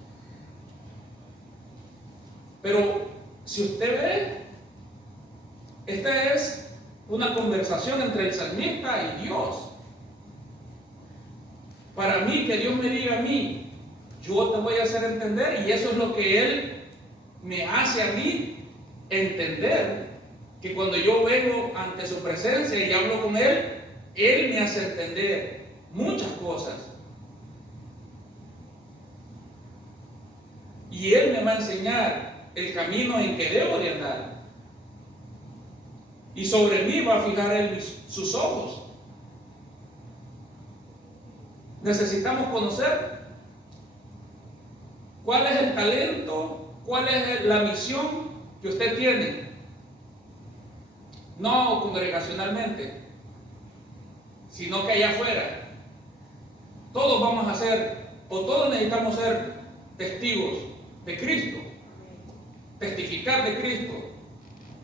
Pero si usted ve, esta es una conversación entre el salmista y Dios. Para mí, que Dios me diga a mí, yo te voy a hacer entender, y eso es lo que Él me hace a mí entender, que cuando yo vengo ante su presencia y hablo con Él, Él me hace entender muchas cosas. Y Él me va a enseñar el camino en que debo de andar. Y sobre mí va a fijar Él sus ojos. Necesitamos conocer cuál es el talento, cuál es la misión que usted tiene. No congregacionalmente, sino que allá afuera. Todos vamos a ser, o todos necesitamos ser testigos de Cristo. Testificar de Cristo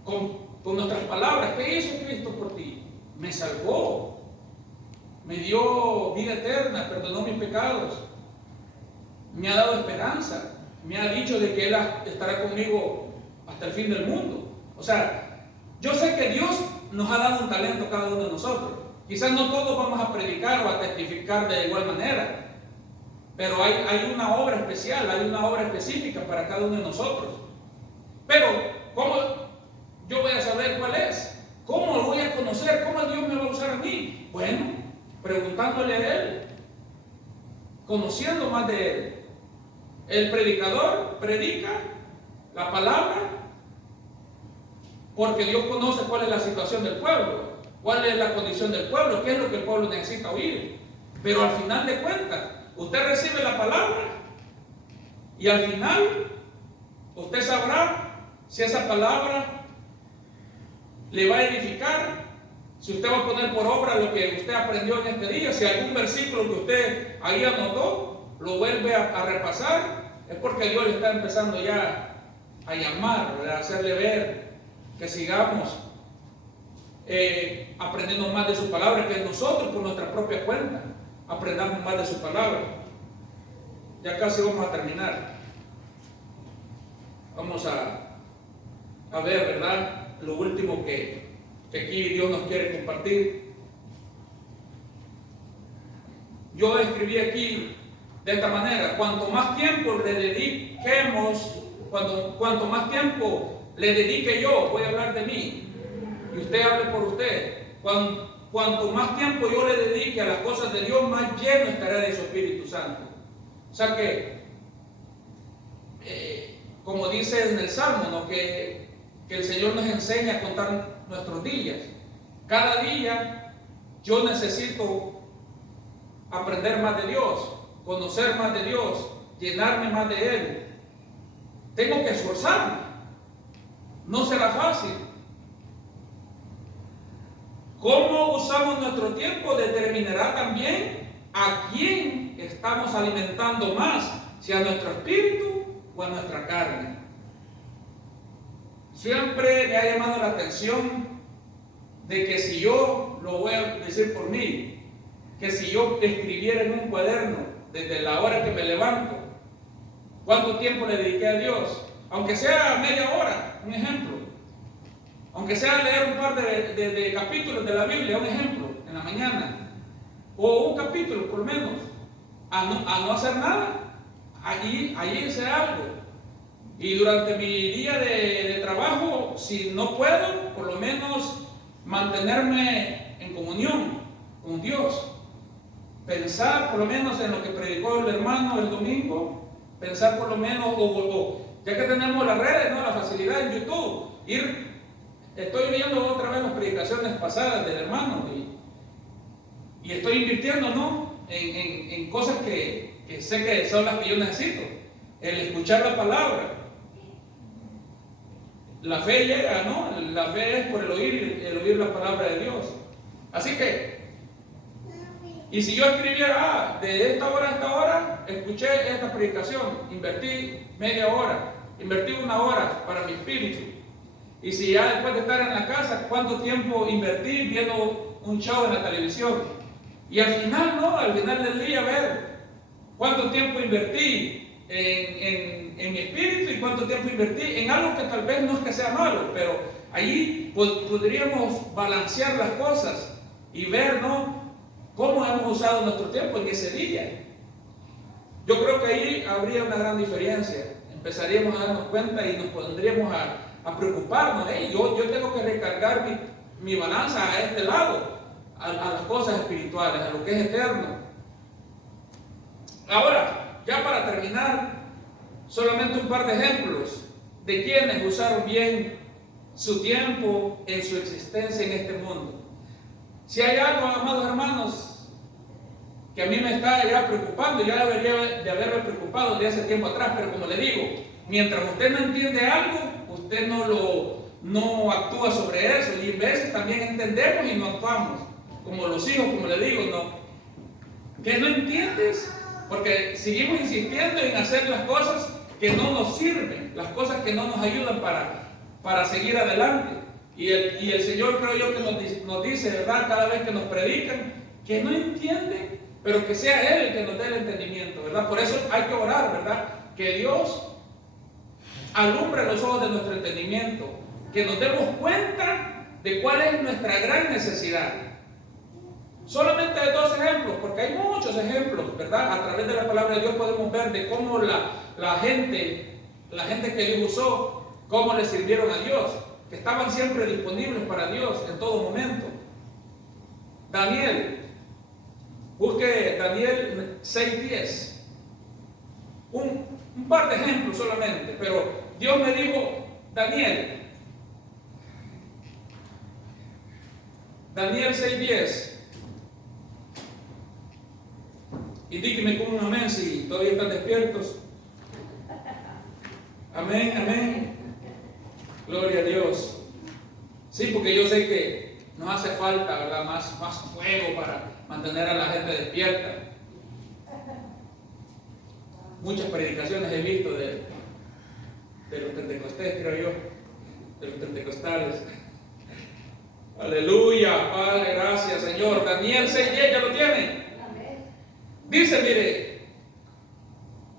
con nuestras palabras. ¿Qué hizo Cristo por ti? Me salvó, me dio vida eterna, perdonó mis pecados, me ha dado esperanza, me ha dicho de que Él estará conmigo hasta el fin del mundo. O sea, yo sé que Dios nos ha dado un talento a cada uno de nosotros. Quizás no todos vamos a predicar o a testificar de igual manera, pero hay una obra especial, hay una obra específica para cada uno de nosotros. Pero, ¿cómo yo voy a saber cuál es? ¿Cómo lo voy a conocer? ¿Cómo Dios me va a usar a mí? Bueno, preguntándole a Él, conociendo más de Él. El predicador predica la palabra porque Dios conoce cuál es la situación del pueblo, cuál es la condición del pueblo, qué es lo que el pueblo necesita oír. Pero al final de cuentas, usted recibe la palabra y al final usted sabrá si esa palabra le va a edificar, si usted va a poner por obra lo que usted aprendió en este día, si algún versículo que usted ahí anotó lo vuelve a repasar, es porque Dios le está empezando ya a llamar, a hacerle ver que sigamos aprendiendo más de su palabra, que nosotros por nuestra propia cuenta aprendamos más de su palabra. Ya casi vamos a terminar. Vamos a ver, ¿verdad? Lo último que aquí Dios nos quiere compartir. Yo escribí aquí de esta manera: cuanto más tiempo le dediquemos, cuanto más tiempo le dedique yo, voy a hablar de mí, y usted hable por usted, cuanto más tiempo yo le dedique a las cosas de Dios, más lleno estaré de su Espíritu Santo. O sea que, como dice en el Salmo, ¿no? que el Señor nos enseña a contar nuestros días. Cada día yo necesito aprender más de Dios, conocer más de Dios, llenarme más de Él. Tengo que esforzarme. No será fácil. Cómo usamos nuestro tiempo determinará también a quién estamos alimentando más, si a nuestro espíritu o a nuestra carne. Siempre me ha llamado la atención de que si yo, lo voy a decir por mí, que si yo escribiera en un cuaderno desde la hora que me levanto, ¿cuánto tiempo le dediqué a Dios? Aunque sea media hora, un ejemplo. Aunque sea leer un par de capítulos de la Biblia, un ejemplo, en la mañana. O un capítulo, por lo menos. A no hacer nada. Allí hice algo. Y durante mi día de trabajo, si no puedo, por lo menos mantenerme en comunión con Dios. Pensar por lo menos en lo que predicó el hermano el domingo. Pensar por lo menos, ya que tenemos las redes, ¿no? La facilidad en YouTube, estoy viendo otra vez las predicaciones pasadas del hermano y estoy invirtiendo, ¿no? en cosas que sé que son las que yo necesito. El escuchar la palabra. La fe llega, ¿no? La fe es por el oír la palabra de Dios. Así que, y si yo escribiera, de esta hora a esta hora, escuché esta predicación, invertí media hora, invertí 1 hora para mi espíritu. Y si ya después de estar en la casa, ¿cuánto tiempo invertí viendo un show en la televisión? Y al final, no, al final del día, ver cuánto tiempo invertí en mi espíritu y cuánto tiempo invertí en algo que tal vez no es que sea malo, pero ahí podríamos balancear las cosas y ver, ¿no?, cómo hemos usado nuestro tiempo en ese día. Yo creo que ahí habría una gran diferencia. Empezaríamos a darnos cuenta y nos pondríamos a preocuparnos. Hey, yo tengo que recargar mi balanza a este lado, a las cosas espirituales, a lo que es eterno. Ahora, ya para terminar, solamente un par de ejemplos de quienes usaron bien su tiempo en su existencia en este mundo. Si hay algo, amados hermanos, que a mí me está ya preocupando, ya debería de haberme preocupado de hace tiempo atrás, pero como le digo, mientras usted no entiende algo, usted no actúa sobre eso, y a veces también entendemos y no actuamos, como los hijos, como le digo, no, que no entiendes, porque seguimos insistiendo en hacer las cosas que no nos sirven, las cosas que no nos ayudan para seguir adelante. Y el Señor, creo yo, que nos dice, ¿verdad?, cada vez que nos predican, que no entienden, pero que sea Él el que nos dé el entendimiento, ¿verdad? Por eso hay que orar, ¿verdad?, que Dios alumbre los ojos de nuestro entendimiento, que nos demos cuenta de cuál es nuestra gran necesidad. Solamente 2 ejemplos, porque hay muchos ejemplos, ¿verdad? A través de la palabra de Dios podemos ver de cómo la gente que Dios usó, cómo le sirvieron a Dios, que estaban siempre disponibles para Dios en todo momento. Daniel, busque Daniel 6:10. Un par de ejemplos solamente, pero Dios me dijo, Daniel 6:10. Indíqueme con un amén si todavía están despiertos. Amén, amén. Gloria a Dios. Sí, porque yo sé que nos hace falta, ¿verdad?, más fuego para mantener a la gente despierta. Muchas predicaciones he visto de los pentecostés, creo yo, de los pentecostales. Aleluya, Padre, gracias, Señor. Daniel 6:10, ¿ya lo tiene? Dice, mire,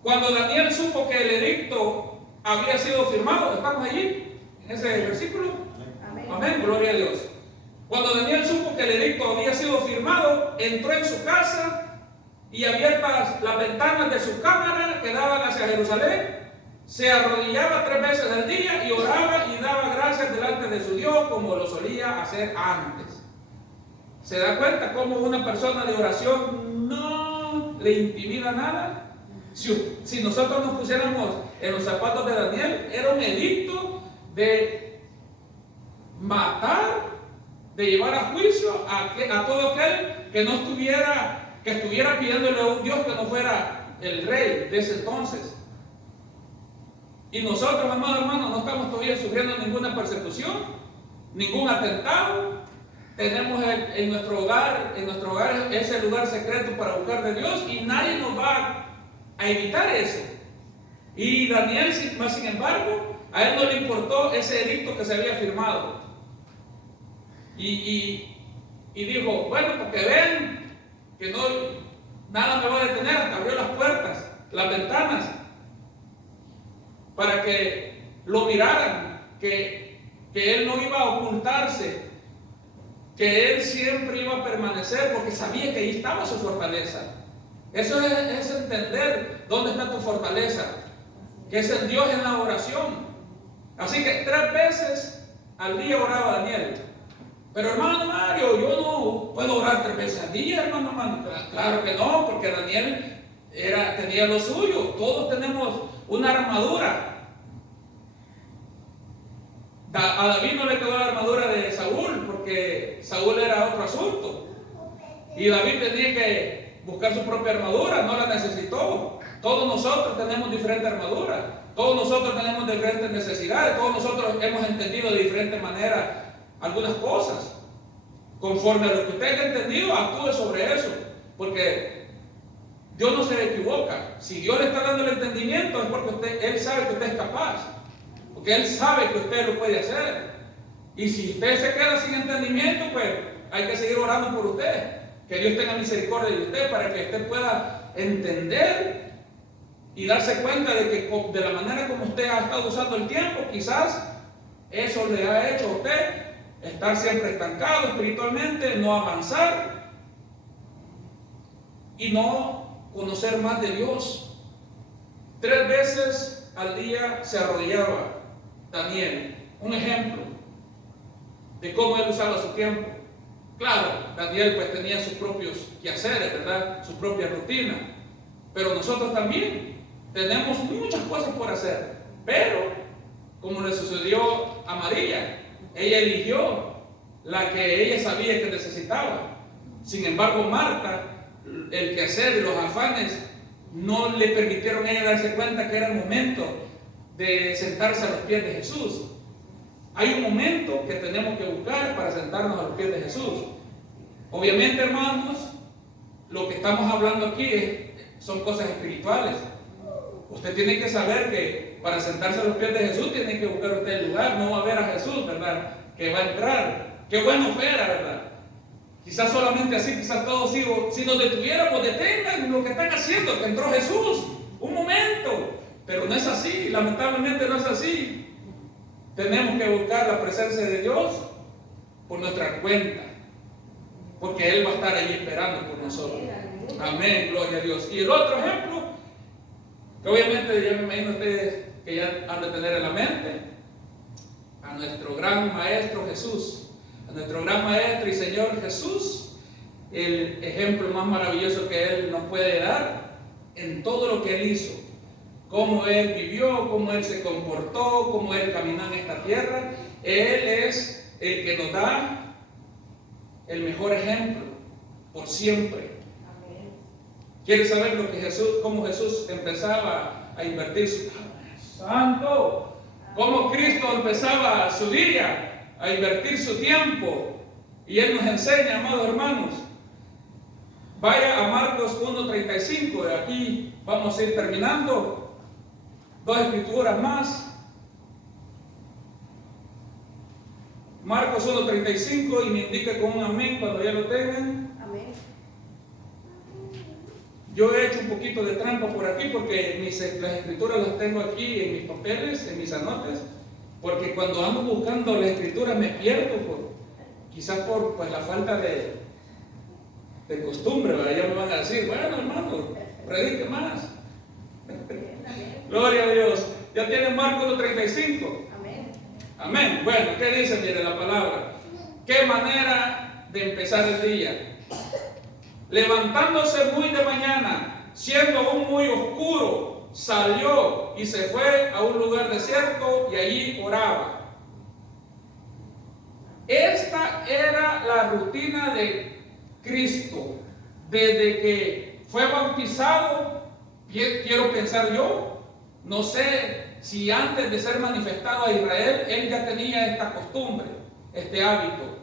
cuando Daniel supo que el edicto había sido firmado, ¿estamos allí? En ese versículo. Amén, gloria a Dios. Cuando Daniel supo que el edicto había sido firmado, entró en su casa y abiertas las ventanas de su cámara que daban hacia Jerusalén, se arrodillaba 3 veces al día y oraba y daba gracias delante de su Dios como lo solía hacer antes. ¿Se da cuenta cómo una persona de oración no le intimida nada? Si nosotros nos pusiéramos en los zapatos de Daniel, era un edicto de matar, de llevar a juicio a todo aquel que no estuviera, que estuviera pidiéndole a un Dios que no fuera el rey de ese entonces. Y nosotros, amados hermanos, no estamos todavía sufriendo ninguna persecución, ningún atentado. Tenemos en nuestro hogar ese lugar secreto para buscar de Dios y nadie nos va a evitar eso. Y Daniel, sin embargo, a él no le importó ese edicto que se había firmado. Y dijo, bueno, porque ven que nada me va a detener, hasta abrió las puertas, las ventanas, para que lo miraran, que él no iba a ocultarse, que él siempre iba a permanecer, porque sabía que ahí estaba su fortaleza. Eso es entender dónde está tu fortaleza, que es en Dios, en la oración. Así que 3 veces al día oraba Daniel. Pero hermano Mario, yo no puedo orar 3 veces al día, hermano. Claro que no, porque Daniel tenía lo suyo. Todos tenemos una armadura. A David no le quedó la armadura de Saúl, porque Saúl era otro asunto. Y David tenía que buscar su propia armadura, no la necesitó. Todos nosotros tenemos diferente armadura. Todos nosotros tenemos diferentes necesidades. Todos nosotros hemos entendido de diferente manera algunas cosas. Conforme a lo que usted haya entendido, actúe sobre eso. Porque Dios no se equivoca. Si Dios le está dando el entendimiento es porque Él sabe que usted es capaz. Porque Él sabe que usted lo puede hacer. Y si usted se queda sin entendimiento, pues hay que seguir orando por usted. Que Dios tenga misericordia de usted para que usted pueda entender y darse cuenta de que de la manera como usted ha estado usando el tiempo, quizás eso le ha hecho a usted estar siempre estancado espiritualmente, no avanzar y no conocer más de Dios. 3 veces al día se arrodillaba Daniel. Un ejemplo de cómo él usaba su tiempo. Claro, Daniel pues tenía sus propios quehaceres, ¿verdad? Su propia rutina. Pero nosotros también tenemos muchas cosas por hacer. Pero, como le sucedió a María, ella eligió la que ella sabía que necesitaba. Sin embargo, Marta, el quehacer y los afanes no le permitieron a ella darse cuenta que era el momento de sentarse a los pies de Jesús. Hay un momento que tenemos que buscar para sentarnos a los pies de Jesús. Obviamente, hermanos, lo que estamos hablando aquí son cosas espirituales. Usted tiene que saber que para sentarse a los pies de Jesús tiene que buscar usted el lugar. No va a ver a Jesús, ¿verdad?, que va a entrar. Qué bueno fuera, ¿verdad? Quizás solamente así, quizás todos, si nos detuviéramos, detengan lo que están haciendo, que entró Jesús, un momento. Pero no es así, lamentablemente no es así. Tenemos que buscar la presencia de Dios por nuestra cuenta, porque Él va a estar ahí esperando por nosotros. Amén, gloria a Dios. Y el otro ejemplo, que obviamente ya me imagino ustedes que ya han de tener en la mente, a nuestro gran Maestro Jesús, a nuestro gran Maestro y Señor Jesús, el ejemplo más maravilloso que Él nos puede dar en todo lo que Él hizo. Cómo Él vivió, cómo Él se comportó, cómo Él caminó en esta tierra. Él es el que nos da el mejor ejemplo por siempre. ¿Quiere saber cómo Jesús empezaba a invertir su santo? Cómo Cristo empezaba su día a invertir su tiempo. Y Él nos enseña, amados hermanos. Vaya a Marcos 1:35. De aquí vamos a ir terminando. 2 escrituras más. Marcos 1:35, y me indica con un amén cuando ya lo tengan. Amén. Yo he hecho un poquito de trampa por aquí porque las escrituras las tengo aquí en mis papeles, en mis anotes, porque cuando ando buscando las escrituras me pierdo, quizás por pues, la falta de costumbre, ¿verdad? Ya me van a decir, bueno, hermano, predique más. Gloria a Dios. ¿Ya tienen Marcos 1:35? Amén. Amén. Bueno, ¿qué dice? Mire la palabra. ¿Qué manera de empezar el día? Levantándose muy de mañana, siendo aún muy oscuro, salió y se fue a un lugar desierto y allí oraba. Esta era la rutina de Cristo. Desde que fue bautizado, quiero pensar yo, no sé si antes de ser manifestado a Israel, Él ya tenía esta costumbre, este hábito.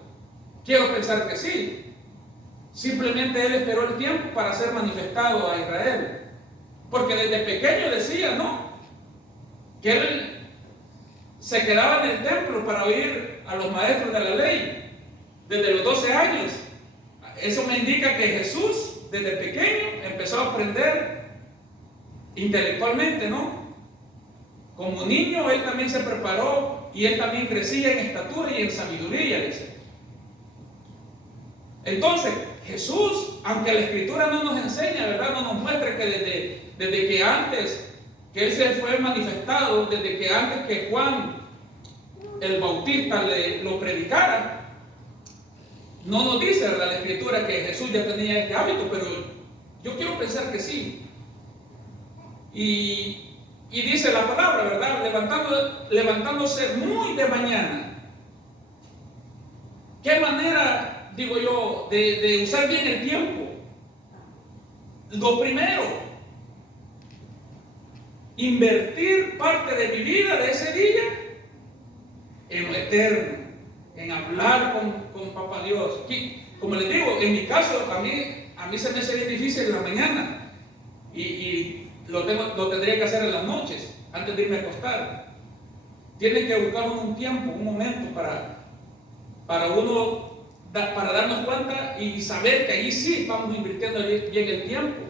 Quiero pensar que sí. Simplemente Él esperó el tiempo para ser manifestado a Israel. Porque desde pequeño decía, ¿no?, que Él se quedaba en el templo para oír a los maestros de la ley. Desde los 12 años. Eso me indica que Jesús, desde pequeño, empezó a aprender intelectualmente, ¿no? Como niño, Él también se preparó y Él también crecía en estatura y en sabiduría, dice. Entonces, Jesús, aunque la Escritura no nos enseña, ¿verdad?, no nos muestra que desde que antes que Él se fue manifestado, desde que antes que Juan el Bautista lo predicara, no nos dice, ¿verdad?, la Escritura que Jesús ya tenía este hábito, pero yo quiero pensar que sí. Y dice la palabra, ¿verdad?, levantándose muy de mañana. ¿Qué manera, digo yo, de usar bien el tiempo? Lo primero, invertir parte de mi vida, de ese día, en lo eterno, en hablar con Papá Dios. Como les digo, en mi caso, a mí se me hace bien difícil en la mañana. y lo tendría que hacer en las noches, antes de irme a acostar. Tiene que buscar un tiempo, un momento para darnos cuenta y saber que ahí sí estamos invirtiendo bien el tiempo,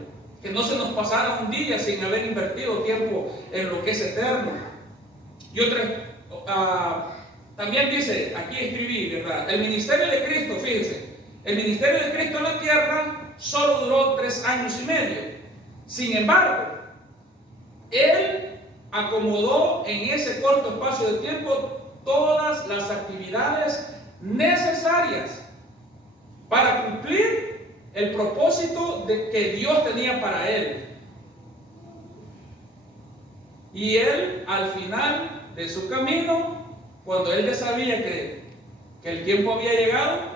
que no se nos pasara un día sin haber invertido tiempo en lo que es eterno. Y también dice, aquí escribí, ¿verdad? El ministerio de Cristo, fíjense, el ministerio de Cristo en la tierra solo duró 3 años y medio. Sin embargo, Él acomodó en ese corto espacio de tiempo todas las actividades necesarias para cumplir el propósito que Dios tenía para Él. Y Él, al final de su camino, cuando Él ya sabía que el tiempo había llegado,